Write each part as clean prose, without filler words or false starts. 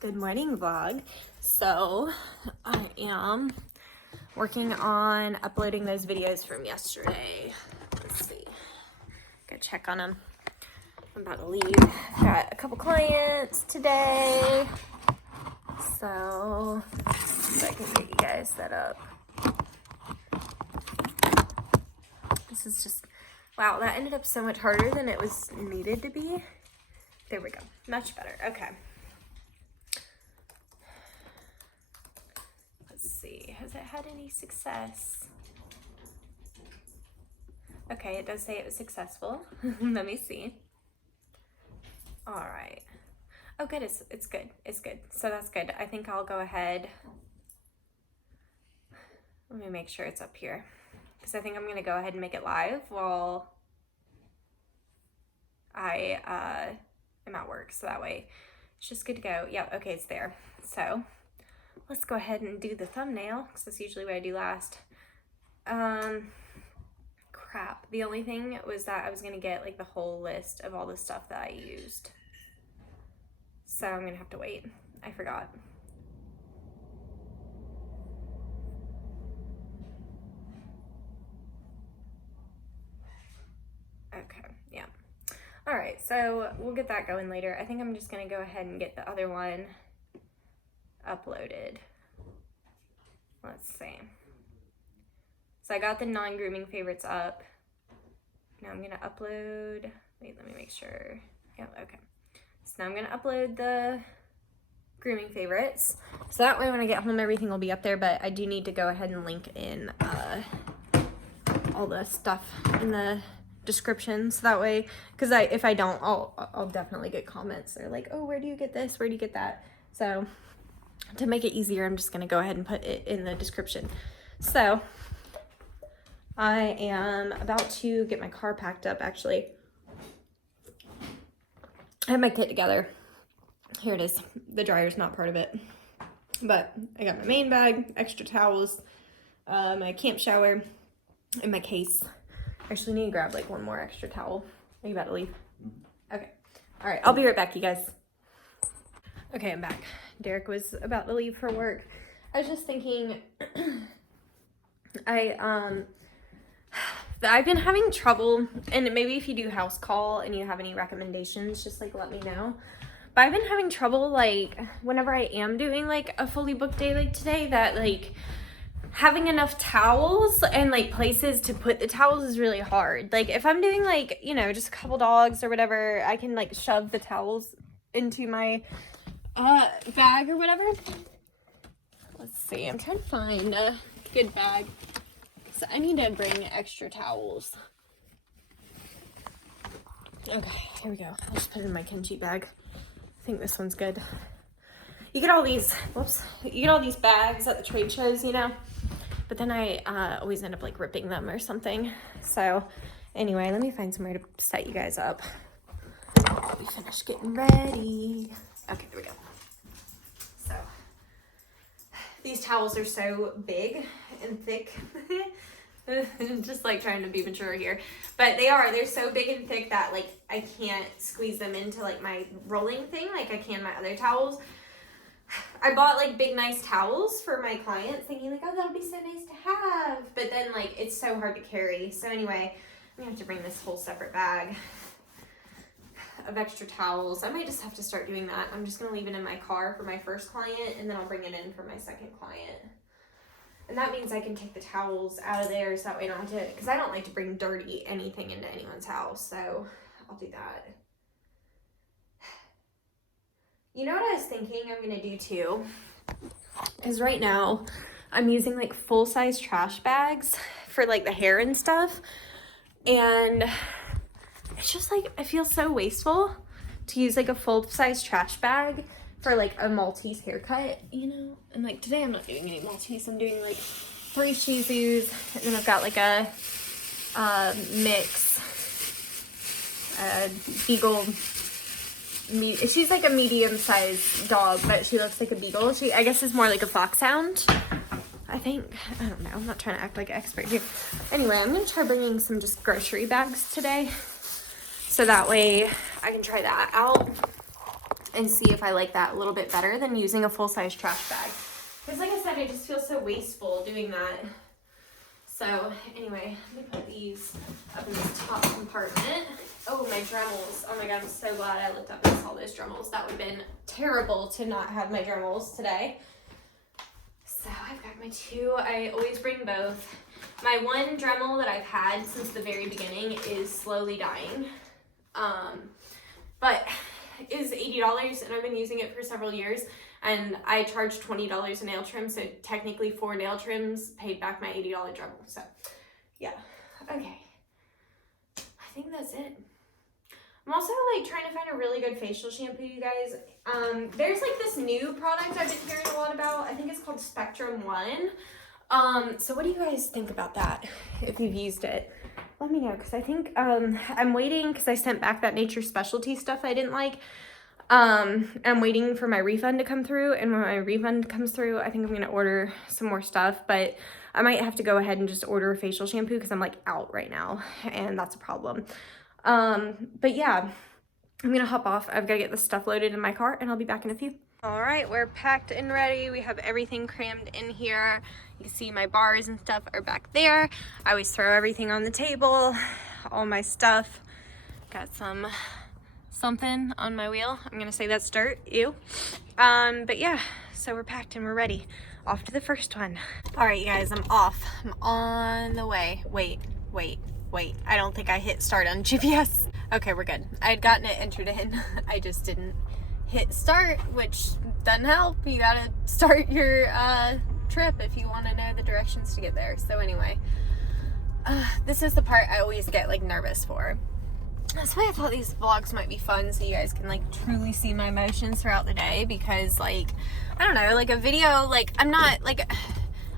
Good morning vlog. So I am working on uploading those videos from yesterday. Let's see, go check on them. I'm about to leave. Got a couple clients today, so I can get you guys set up. This is just, wow, that ended up so much harder than it was needed to be. There we go, much better. Okay. See, has it had any success? Okay, it does say it was successful. Let me see. All right. Oh, good. It's good. It's good. So that's good. I think I'll go ahead. Let me make sure it's up here, because I think I'm gonna go ahead and make it live while I am at work. So that way it's just good to go. Yep. Okay, it's there. So let's go ahead and do the thumbnail, because that's usually what I do last. Crap. The only thing was that I was going to get like the whole list of all the stuff that I used. So I'm going to have to wait. I forgot. Okay, yeah. All right, so we'll get that going later. I think I'm just going to go ahead and get the other one uploaded. Let's see. So I got the non-grooming favorites up. Now I'm gonna upload, wait, let me make sure. Yeah, okay. So now I'm gonna upload the grooming favorites. So that way when I get home, everything will be up there, but I do need to go ahead and link in all the stuff in the description. So that way, because if I don't, I'll definitely get comments. They're like, oh, where do you get this? Where do you get that? So to make it easier, I'm just gonna go ahead and put it in the description. So I am about to get my car packed up, actually. I have my kit together. Here it is. The dryer's not part of it. But I got my main bag, extra towels, my camp shower, and my case. I actually need to grab like one more extra towel. Are you about to leave? Okay. All right, I'll be right back, you guys. Okay, I'm back. Derek was about to leave for work. I was just thinking, I've been having trouble, and maybe if you do house call and you have any recommendations, just like let me know. But I've been having trouble, like whenever I am doing like a fully booked day like today, that like having enough towels and like places to put the towels is really hard. Like if I'm doing like, you know, just a couple dogs or whatever, I can like shove the towels into my bag or whatever. Let's see, I'm trying to find a good bag. So I need to bring extra towels. Okay, here we go. I'll just put it in my kimchi bag. I think this one's good. You get all these, whoops, you get all these bags at the trade shows, you know, but then I always end up like ripping them or something. So anyway, let me find somewhere to set you guys up. I'll be finished getting ready. Okay, there we go. So these towels are so big and thick. Just like trying to be mature here, but they're so big and thick that like I can't squeeze them into like my rolling thing like I can my other towels. I bought like big nice towels for my clients thinking like, oh, that'll be so nice to have, but then like it's so hard to carry. So anyway, I'm gonna have to bring this whole separate bag of extra towels. I might just have to start doing that. I'm just gonna leave it in my car for my first client, and then I'll bring it in for my second client. And that means I can take the towels out of there, so that way I don't have to, because I don't like to bring dirty anything into anyone's house, so I'll do that. You know what I was thinking I'm going to do too? Is right now I'm using like full-size trash bags for like the hair and stuff. And it's just like, I feel so wasteful to use like a full-size trash bag for like a Maltese haircut, you know? And like today I'm not doing any Maltese, I'm doing like 3 Shih Tzus, and then I've got like a mix, beagle, she's like a medium-sized dog, but she looks like a beagle. She, I guess, is more like a foxhound, I think. I don't know, I'm not trying to act like an expert here. Anyway, I'm gonna try bringing some just grocery bags today, so that way I can try that out. and see if I like that a little bit better than using a full-size trash bag. Because like I said, I just feel so wasteful doing that. So anyway, let me put these up in this top compartment. Oh, my Dremels. Oh my God, I'm so glad I looked up and saw those Dremels. That would have been terrible to not have my Dremels today. So I've got my two. I always bring both. My one Dremel that I've had since the very beginning is slowly dying. But it is $80 and I've been using it for several years. And I charged $20 a nail trim, so technically 4 nail trims paid back my $80 Dremel. So, yeah. Okay. I think that's it. I'm also, like, trying to find a really good facial shampoo, you guys. There's, like, this new product I've been hearing a lot about. I think it's called Spectrum One. So what do you guys think about that, if you've used it? Let me know, because I think, I'm waiting, because I sent back that Nature Specialty stuff I didn't like. I'm waiting for my refund to come through, and when my refund comes through, I think I'm going to order some more stuff, but I might have to go ahead and just order a facial shampoo because I'm like out right now, and that's a problem. But yeah, I'm going to hop off. I've got to get this stuff loaded in my car, and I'll be back in a few. All right, we're packed and ready. We have everything crammed in here. You can see my bars and stuff are back there. I always throw everything on the table, all my stuff. Got something on my wheel. I'm gonna say that's dirt, ew. But yeah, so we're packed and we're ready. Off to the first one. All right, you guys, I'm off. I'm on the way. Wait. I don't think I hit start on GPS. Okay, we're good. I had gotten it entered in. I just didn't hit start, which doesn't help. You gotta start your trip if you want to know the directions to get there. So anyway, this is the part I always get like nervous for. That's why I thought these vlogs might be fun, so you guys can like truly see my emotions throughout the day, because like, I don't know, like a video, like I'm not like,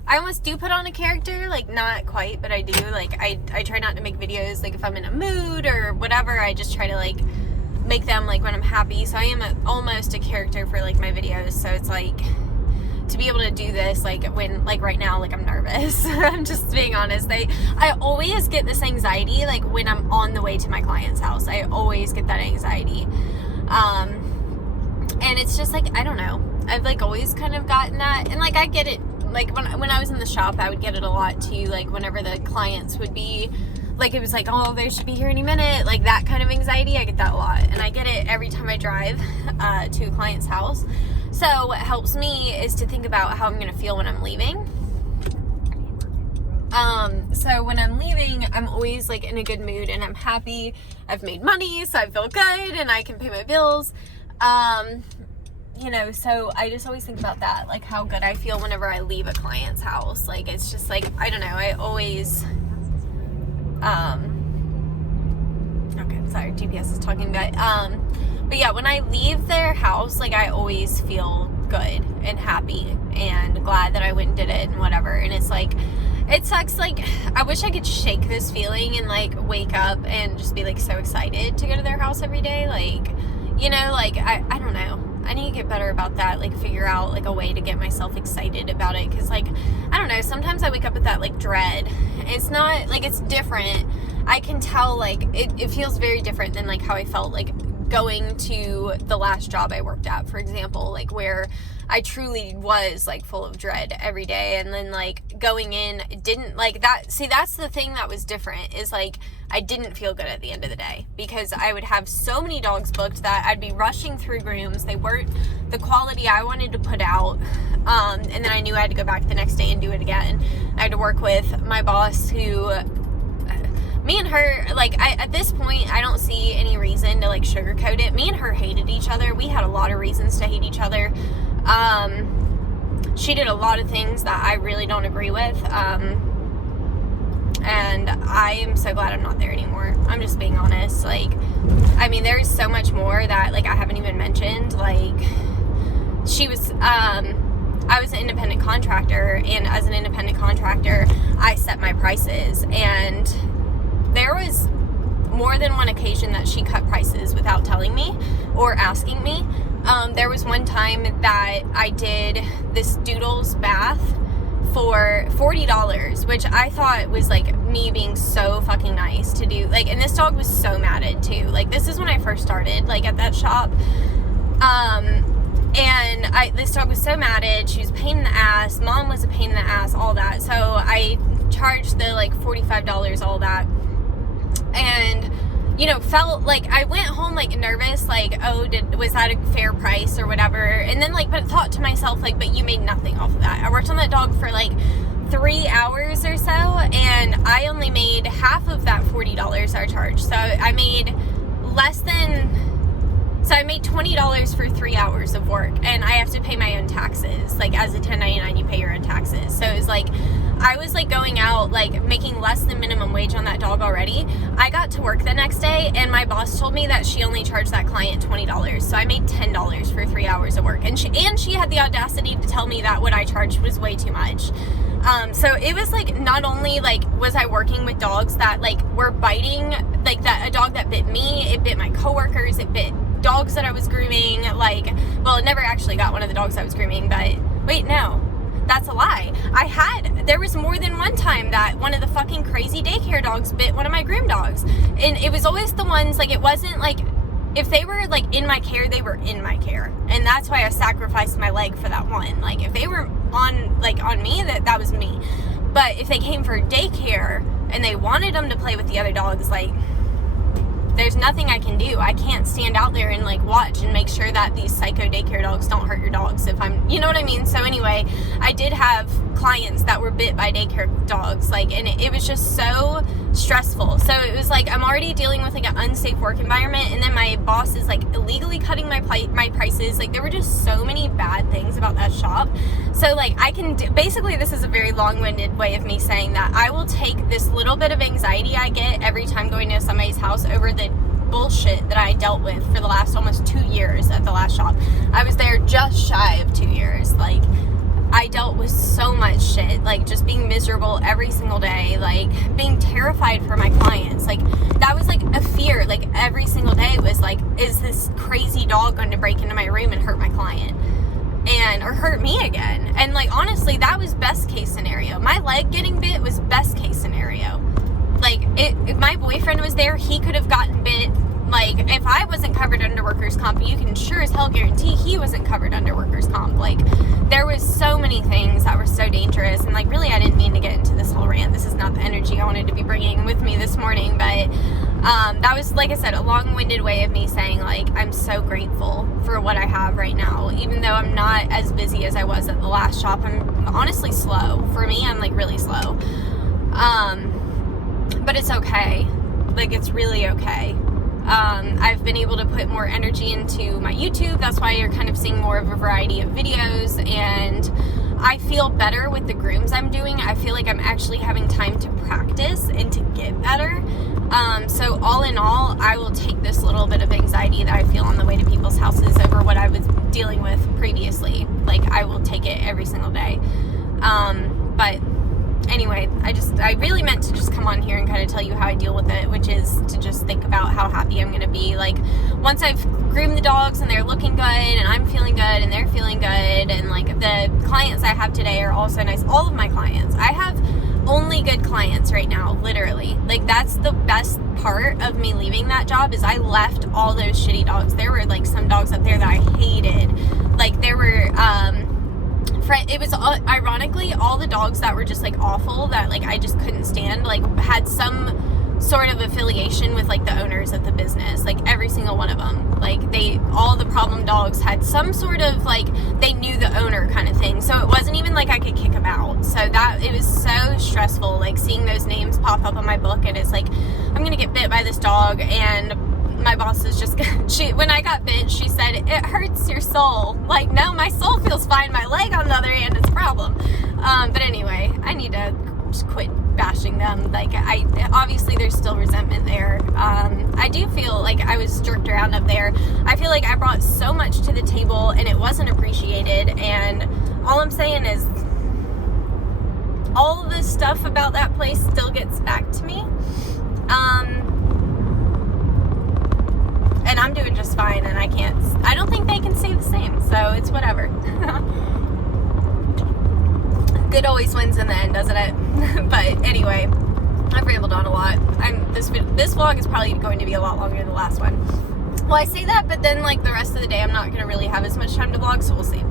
I almost do put on a character, like not quite, but I do. Like I try not to make videos like if I'm in a mood or whatever. I just try to like make them like when I'm happy. So I am almost a character for like my videos. So it's like, to be able to do this, like when, like right now, like I'm nervous. I'm just being honest. I always get this anxiety, like when I'm on the way to my client's house. I always get that anxiety. And it's just like, I don't know. I've like always kind of gotten that. And like, I get it. Like when I was in the shop, I would get it a lot too. Like whenever the clients would be, like it was like, oh, they should be here any minute. Like that kind of anxiety, I get that a lot. And I get it every time I drive to a client's house. So what helps me is to think about how I'm going to feel when I'm leaving. So when I'm leaving, I'm always like in a good mood and I'm happy. I've made money, so I feel good and I can pay my bills. You know, so I just always think about that, like how good I feel whenever I leave a client's house. Like, it's just like, I don't know, I always, okay, sorry, GPS is talking about, but yeah, when I leave their house, like I always feel good and happy and glad that I went and did it and whatever. And it's like, it sucks. Like, I wish I could shake this feeling and like wake up and just be like so excited to go to their house every day. Like, you know, like I don't know. I need to get better about that, like figure out like a way to get myself excited about it. Cause like, I don't know, sometimes I wake up with that like dread. It's not like, it's different. I can tell like it feels very different than like how I felt like going to the last job I worked at, for example, like where I truly was like full of dread every day. And then like going in, it didn't like that. See, that's the thing that was different, is like, I didn't feel good at the end of the day because I would have so many dogs booked that I'd be rushing through grooms. They weren't the quality I wanted to put out. And then I knew I had to go back the next day and do it again. I had to work with my boss who, me and her, like, at this point, I don't see any reason to, like, sugarcoat it. Me and her hated each other. We had a lot of reasons to hate each other. She did a lot of things that I really don't agree with. And I am so glad I'm not there anymore. I'm just being honest. Like, I mean, there's so much more that, like, I haven't even mentioned. Like, she was, I was an independent contractor, and as an independent contractor, I set my prices, and there was more than one occasion that she cut prices without telling me or asking me. There was one time that I did this Doodles bath for $40, which I thought was like me being so fucking nice to do. Like, and this dog was so matted too. Like, this is when I first started, like, at that shop. And this dog was so matted. She was a pain in the ass. Mom was a pain in the ass, all that. So I charged the like $45, all that. And, you know, felt like I went home like nervous, like, oh, was that a fair price or whatever? And then like, but thought to myself, like, but you made nothing off of that. I worked on that dog for like 3 hours or so, and I only made half of that $40 I charged. So I made I made $20 for 3 hours of work, and I have to pay my own taxes. Like, as a 1099, you pay your own taxes. So it was like, I was like going out, like making less than minimum wage on that dog already. I got to work the next day, and my boss told me that she only charged that client $20. So I made $10 for 3 hours of work. And she had the audacity to tell me that what I charged was way too much. So it was like, not only like was I working with dogs that like were biting, like that a dog that bit me, it bit my coworkers, it bit dogs that I was grooming. Like, well, it never actually got one of the dogs I was grooming, but wait, no, that's a lie. There was more than one time that one of the fucking crazy daycare dogs bit one of my groom dogs. And it was always the ones, like, it wasn't like, if they were like in my care, they were in my care. And that's why I sacrificed my leg for that one. Like, if they were on me, that was me. But if they came for daycare and they wanted them to play with the other dogs, like, there's nothing I can do. I can't stand out there and like watch and make sure that these psycho daycare dogs don't hurt your dogs if I'm, you know what I mean? So anyway, I did have clients that were bit by daycare dogs, like, and it was just so stressful. So it was like, I'm already dealing with like an unsafe work environment, and then my boss is like illegally cutting my prices. Like, there were just so many bad things about that shop. So like, basically this is a very long-winded way of me saying that I will take this little bit of anxiety I get every time going to somebody's house over the bullshit that I dealt with for the last almost 2 years at the last shop. I was there just shy of 2 years. Like, I dealt with so much shit, like just being miserable every single day, like being terrified for my clients. Like, that was like a fear, like every single day was like, is this crazy dog going to break into my room and hurt my client or hurt me again? And like, honestly, that was best case scenario. My leg getting bit was best case scenario. Like, if my boyfriend was there, he could have gotten bit. Like, if I wasn't covered under workers' comp, you can sure as hell guarantee he wasn't covered under workers' comp. Like, there was so many things that were so dangerous. And like, really, I didn't mean to get into this whole rant. This is not the energy I wanted to be bringing with me this morning. But that was, like I said, a long-winded way of me saying, like, I'm so grateful for what I have right now. Even though I'm not as busy as I was at the last shop, I'm honestly slow. For me, I'm like really slow. But it's okay. Like, it's really okay. I've been able to put more energy into my YouTube. That's why you're kind of seeing more of a variety of videos, and I feel better with the grooms I'm doing. I feel like I'm actually having time to practice and to get better. So all in all, I will take this little bit of anxiety that I feel on the way to people's houses over what I was dealing with previously. Like, I will take it every single day. But anyway, I really meant to just come on here and kind of tell you how I deal with it, which is to just think about how happy I'm going to be. Like, once I've groomed the dogs and they're looking good and I'm feeling good and they're feeling good, and like the clients I have today are also nice. All of my clients, I have only good clients right now, literally. Like, that's the best part of me leaving that job, is I left all those shitty dogs. There were like some dogs up there that I hated. Like, there were, it was ironically all the dogs that were just like awful, that like I just couldn't stand, like had some sort of affiliation with like the owners of the business. Like, every single one of them, like all the problem dogs had some sort of like, they knew the owner kind of thing. So it wasn't even like I could kick them out. So it was so stressful, like seeing those names pop up on my book, and it's like, I'm gonna get bit by this dog. And my boss is just, when I got bit, she said, it hurts your soul. Like, no, my soul feels fine. My leg, on the other hand, is a problem. But anyway, I need to just quit bashing them. Like, obviously there's still resentment there. I do feel like I was jerked around up there. I feel like I brought so much to the table and it wasn't appreciated. And all I'm saying is, all the stuff about that place still gets back to me. And I'm doing just fine, and I don't think they can say the same, so it's whatever. Good always wins in the end, doesn't it? But anyway, I've rambled on a lot. This vlog is probably going to be a lot longer than the last one. Well, I say that, but then like the rest of the day I'm not gonna really have as much time to vlog, so we'll see.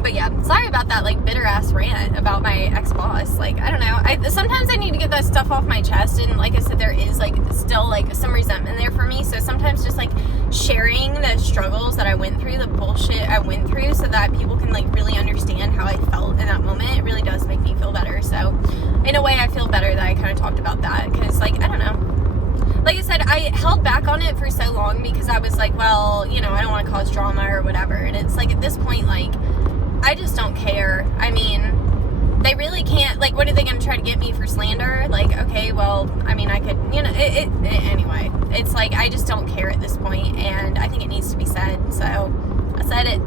But yeah, sorry about that like bitter ass rant about my ex-boss. Like, I don't know, sometimes I need to get that stuff off my chest, and like I said, there is like still like some resentment there for me, so sometimes just like sharing the struggles that I went through, the bullshit I went through, so that people can like really understand how I felt in that moment, it really does make me feel better. So in a way I feel better that I kind of talked about that, because like, I don't know, like I said, I held back on it for so long because I was like, well, you know, I don't want to cause drama or whatever. And it's like, at this point, like, I just don't care. I mean, they really can't, like, what are they going to try to get me for slander? Like, okay, well, I mean, I could, you know, anyway, it's like, I just don't care at this point, and I think it needs to be said. So I said it.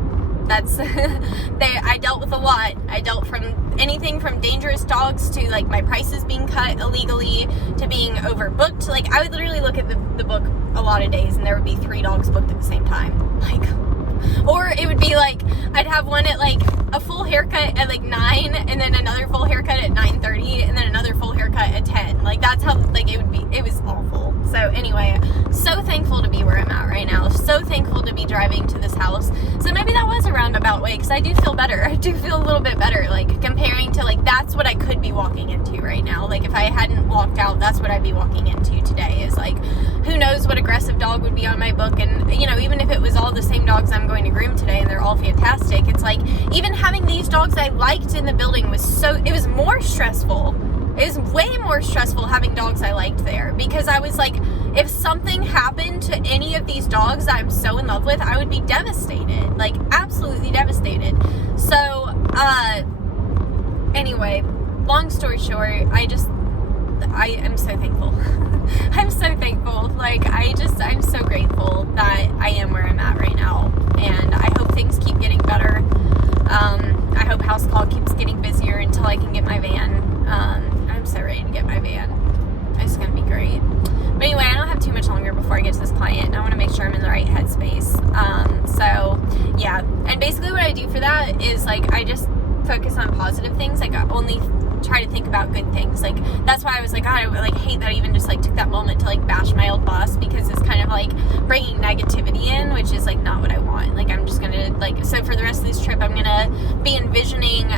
That's, I dealt with a lot. I dealt from anything from dangerous dogs to like my prices being cut illegally to being overbooked. Like, I would literally look at the book a lot of days and there would be 3 dogs booked at the same time. Like, or it would be like, I'd have one at like a full haircut at like 9, and then another full haircut at 9:30, and then another full haircut at 10. Like, that's how, like, it would be. It was awful. So anyway, so thankful to be where I'm at right now. So thankful to be driving to this house. So maybe that was a roundabout way, because I do feel better. I do feel a little bit better, like, comparing to, like, that's what I could be walking into right now. Like, if I hadn't walked out, that's what I'd be walking into today, is like, who knows what aggressive dog would be on my book. And, you know, even if it was all the same dogs I'm going to groom today and they're all fantastic, it's like, even having these dogs I liked in the building was it was more stressful. It was way more stressful having dogs I liked there, because I was like, if something happened to any of these dogs that I'm so in love with, I would be devastated, like absolutely devastated. So, anyway, long story short, I am so thankful. I'm so thankful. Like, I'm so grateful that I am where I'm at right now, and I hope things keep getting better. I hope house call keeps getting busier until I can get my van. I'm so ready to get my van. It's gonna be great. But anyway, I don't have too much longer before I get to this client. I want to make sure I'm in the right headspace. So yeah, and basically what I do for that is like, I just focus on positive things. Like, I only try to think about good things. Like, that's why I was like, God, I like hate that I even just like took that moment to like bash my old boss, because it's kind of like bringing negativity in, which is like not what I want. Like, I'm just gonna like, so for the rest of this trip, I'm gonna be envisioning,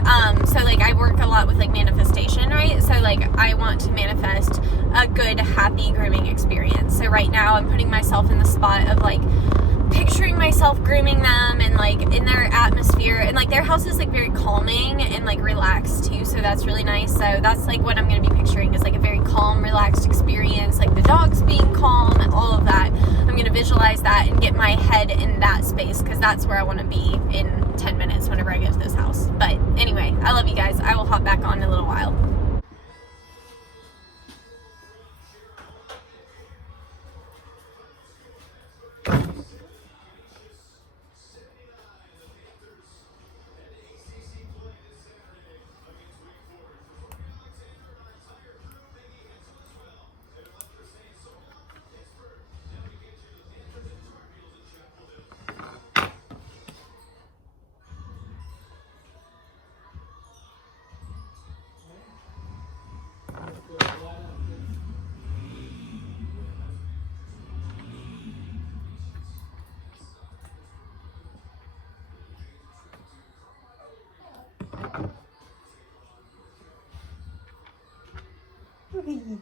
so like I work a lot with like manifestation, right? So like, I want to manifest a good, happy grooming experience. So right now I'm putting myself in the spot of like picturing myself grooming them and like in their atmosphere, and like their house is like very calming and like relaxed too, so that's really nice. So that's like what I'm going to be picturing, is like a very calm, relaxed experience, like the dogs being calm and all of that. I'm going to visualize that and get my head in that space, because that's where I want to be in 10 minutes whenever I get to this house. But anyway, I love you guys. I will hop back on in a little while. What are you doing?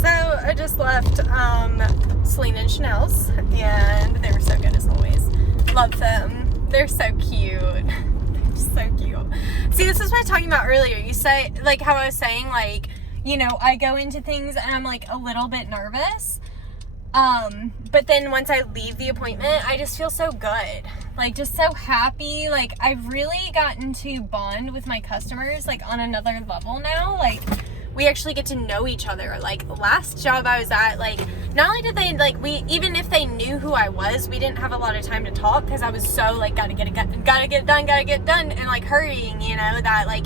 So I just left Celine and Chanel's, and they were so good as always. Love them. They're so cute. They're so cute. See, this is what I was talking about earlier. You say, like how I was saying, like, you know, I go into things and I'm like a little bit nervous. But then once I leave the appointment, I just feel so good. Like, just so happy. Like, I've really gotten to bond with my customers, like, on another level now. Like, we actually get to know each other. Like, last job I was at, like, not only did they, like, even if they knew who I was, we didn't have a lot of time to talk because I was so, like, gotta get it done, and, like, hurrying, you know, that, like,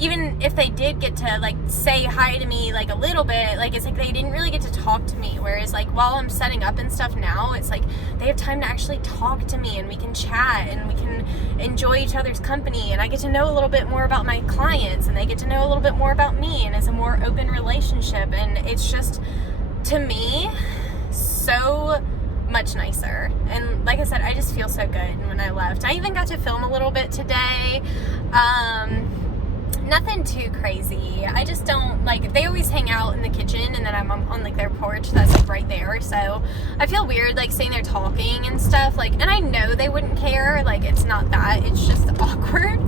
even if they did get to, like, say hi to me, like, a little bit, like, it's like they didn't really get to talk to me, whereas, like, while I'm setting up and stuff now, it's like they have time to actually talk to me, and we can chat, and we can enjoy each other's company, and I get to know a little bit more about my clients, and they get to know a little bit more about me, and it's a more open relationship, and it's just, to me, so much nicer. And like I said, I just feel so good when I left. I even got to film a little bit today. Nothing too crazy. I just don't, like, they always hang out in the kitchen, and then I'm on like their porch that's like right there, so I feel weird like sitting there talking and stuff, like, and I know they wouldn't care, like, it's not that, it's just awkward.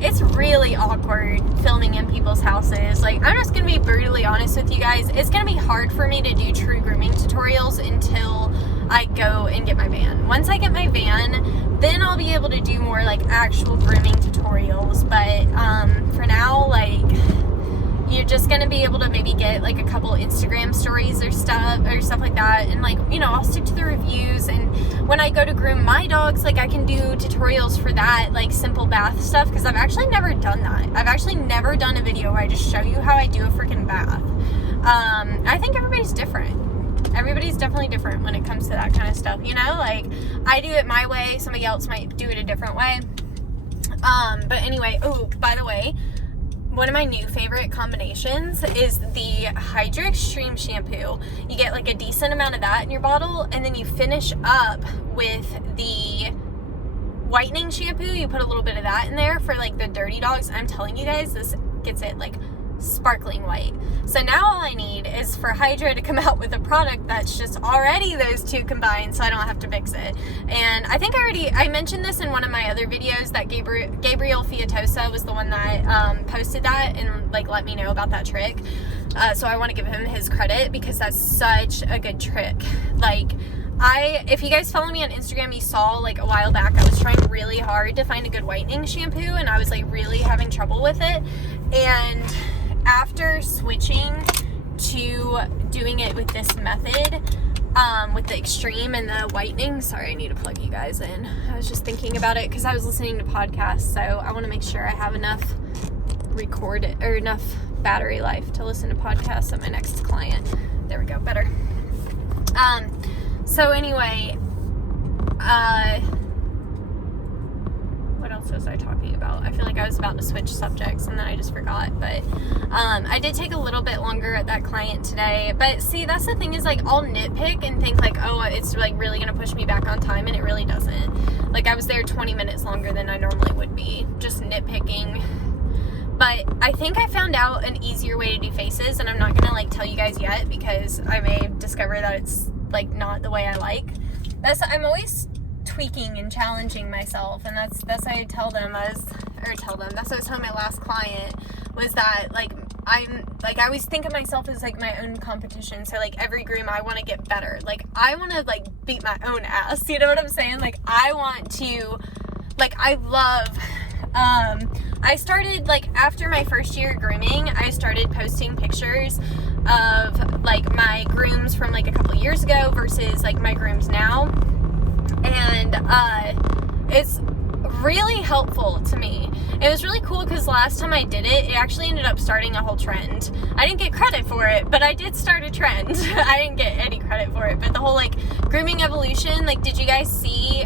It's really awkward filming in people's houses. Like, I'm just gonna be brutally honest with you guys, it's gonna be hard for me to do true grooming tutorials until I go and get my van. Once I get my van, then I'll be able to do more like actual grooming tutorials, but for now, like, you're just gonna be able to maybe get like a couple Instagram stories or stuff like that, and, like, you know, I'll stick to the reviews, and when I go to groom my dogs, like, I can do tutorials for that, like simple bath stuff, because I've actually never done that. I've actually never done a video where I just show you how I do a freaking bath. I think everybody's different. Everybody's definitely different when it comes to that kind of stuff, you know, like, I do it my way, somebody else might do it a different way. But anyway, oh, by the way, one of my new favorite combinations is the Hydra Extreme shampoo. You get like a decent amount of that in your bottle, and then you finish up with the whitening shampoo. You put a little bit of that in there for like the dirty dogs. I'm telling you guys, this gets it like sparkling white. So now all I need is for Hydra to come out with a product that's just already those two combined, so I don't have to mix it. And I think I mentioned this in one of my other videos, that Gabriel Fiatosa was the one that posted that and like let me know about that trick. So I want to give him his credit because that's such a good trick. Like, if you guys follow me on Instagram, you saw like a while back I was trying really hard to find a good whitening shampoo, and I was like really having trouble with it. And after switching to doing it with this method, with the extreme and the whitening, sorry, I need to plug you guys in. I was just thinking about it because I was listening to podcasts, so I want to make sure I have enough enough battery life to listen to podcasts at my next client. There we go, better. So anyway, what else was I talking about? I feel like I was about to switch subjects and then I just forgot, but I did take a little bit longer at that client today. But see, that's the thing, is like I'll nitpick and think like, oh, it's like really gonna push me back on time, and it really doesn't. Like, I was there 20 minutes longer than I normally would be, just nitpicking. But I think I found out an easier way to do faces, and I'm not gonna like tell you guys yet because I may discover that it's like not the way I like. I'm always tweaking and challenging myself, and that's what I tell them. That's what I was telling my last client, was that like I always think of myself as like my own competition. So like every groom, I want to get better. Like, I want to like beat my own ass. You know what I'm saying? Like, I want to, like, I love. I started, like, after my first year grooming, I started posting pictures of, like, my grooms from, like, a couple years ago versus, like, my grooms now, and, it's really helpful to me. It was really cool because last time I did it, it actually ended up starting a whole trend. I didn't get credit for it, but I did start a trend. I didn't get any credit for it, but the whole, like, grooming evolution, like, did you guys see,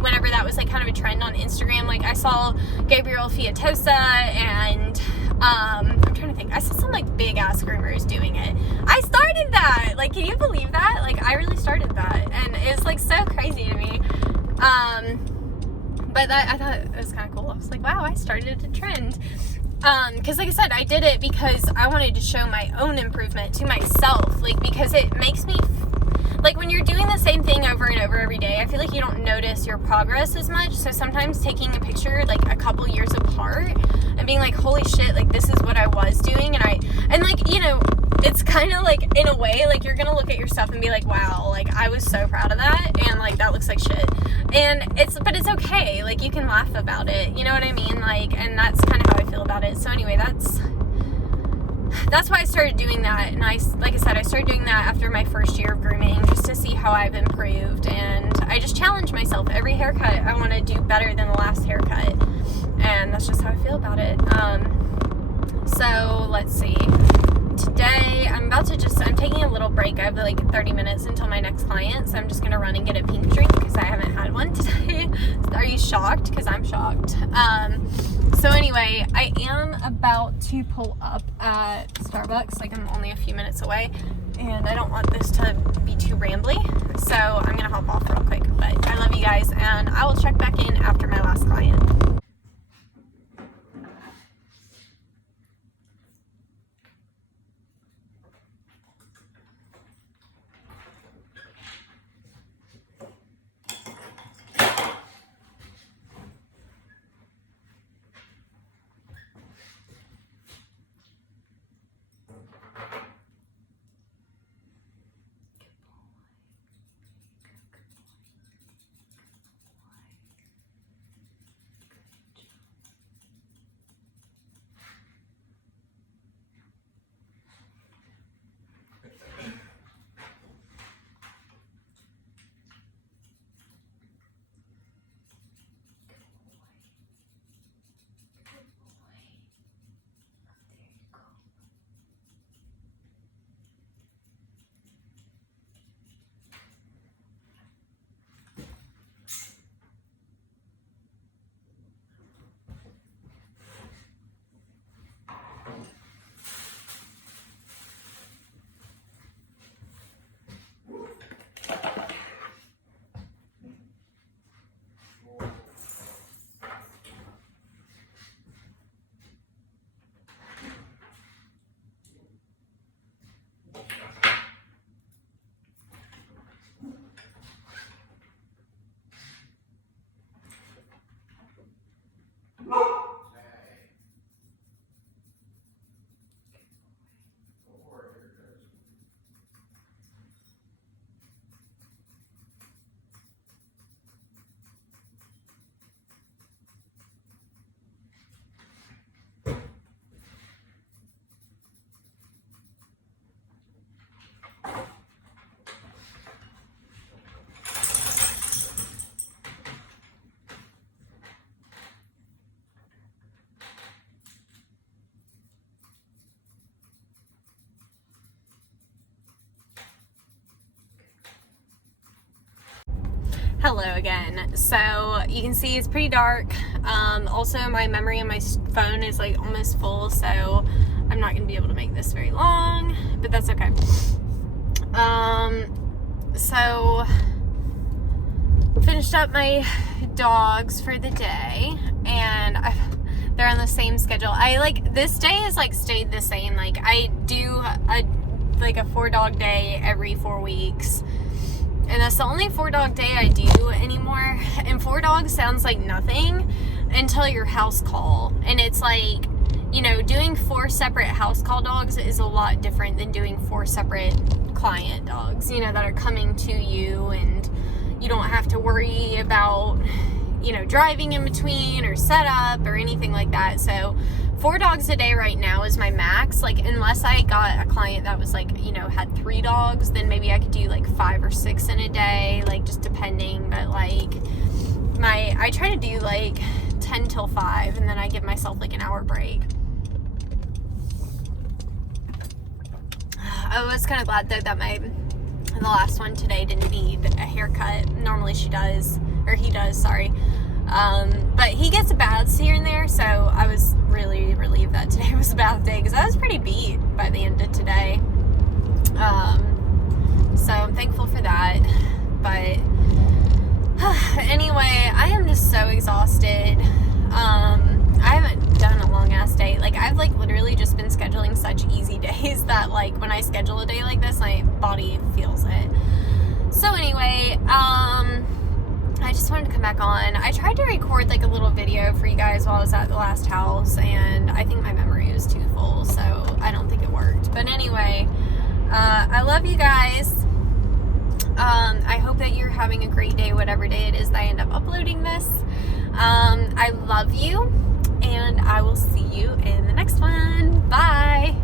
whenever that was, like, kind of a trend on Instagram? Like, I saw Gabriel Fiatosa and, I'm trying to think, I saw some, like, big-ass groomers doing it. I started that! Like, can you believe that? Like, I really started that, and it's, like, so crazy to me. But I thought it was kind of cool. I was like, wow, I started a trend. Because like I said, I did it because I wanted to show my own improvement to myself. Like, because it makes me, like, when you're doing the same thing over and over every day, I feel like you don't notice your progress as much. So sometimes taking a picture, like, a couple years apart and being like, holy shit, like, this is what I was doing. And like, you know, it's kind of like, in a way, like, you're gonna look at your stuff and be like, wow, like, I was so proud of that, and like, that looks like shit. And but it's okay, like, you can laugh about it, you know what I mean? Like, and that's kind of how I feel about it. So anyway, that's why I started doing that. And like I said, I started doing that after my first year of grooming, just to see how I've improved. And I just challenge myself. Every haircut, I want to do better than the last haircut. And that's just how I feel about it. So let's see. Today, I'm taking a little break. I have like 30 minutes until my next client. So I'm just going to run and get a pink drink because I haven't had one today. Are you shocked? Because I'm shocked. So anyway, I am about to pull up at Starbucks. Like, I'm only a few minutes away, and I don't want this to be too rambly, so I'm gonna hop off real quick. But I love you guys, and I will check back in after my last client. Hello again. So you can see it's pretty dark. Also, my memory on my phone is like almost full, so I'm not gonna be able to make this very long, but that's okay. So finished up my dogs for the day, and they're on the same schedule. This day has like stayed the same. Like, I do a 4-dog day every 4 weeks. And that's the only 4-dog day I do anymore. And 4 dogs sounds like nothing until your house call. And it's like, you know, doing 4 separate house call dogs is a lot different than doing 4 separate client dogs, you know, that are coming to you, and you don't have to worry about, you know, driving in between or setup or anything like that. So 4 dogs a day right now is my max. Like, unless I got a client that was like, you know, had 3 dogs, then maybe I could do like 5 or 6 in a day, like, just depending. But like, I try to do like 10 till 5, and then I give myself like an hour break. I was kind of glad though that the last one today didn't need a haircut. Normally she does, or he does, sorry. But he gets a baths here and there, so I was really relieved that today was a bath day, because I was pretty beat by the end of today. So I'm thankful for that. But anyway, I am just so exhausted. I haven't done a long ass day. Like, I've like literally just been scheduling such easy days that like when I schedule a day like this, my body feels it. So anyway, I just wanted to come back on. I tried to record like a little video for you guys while I was at the last house, and I think my memory was too full, so I don't think it worked. But anyway, love you guys. I hope that you're having a great day, whatever day it is that I end up uploading this. I love you, and I will see you in the next one. Bye.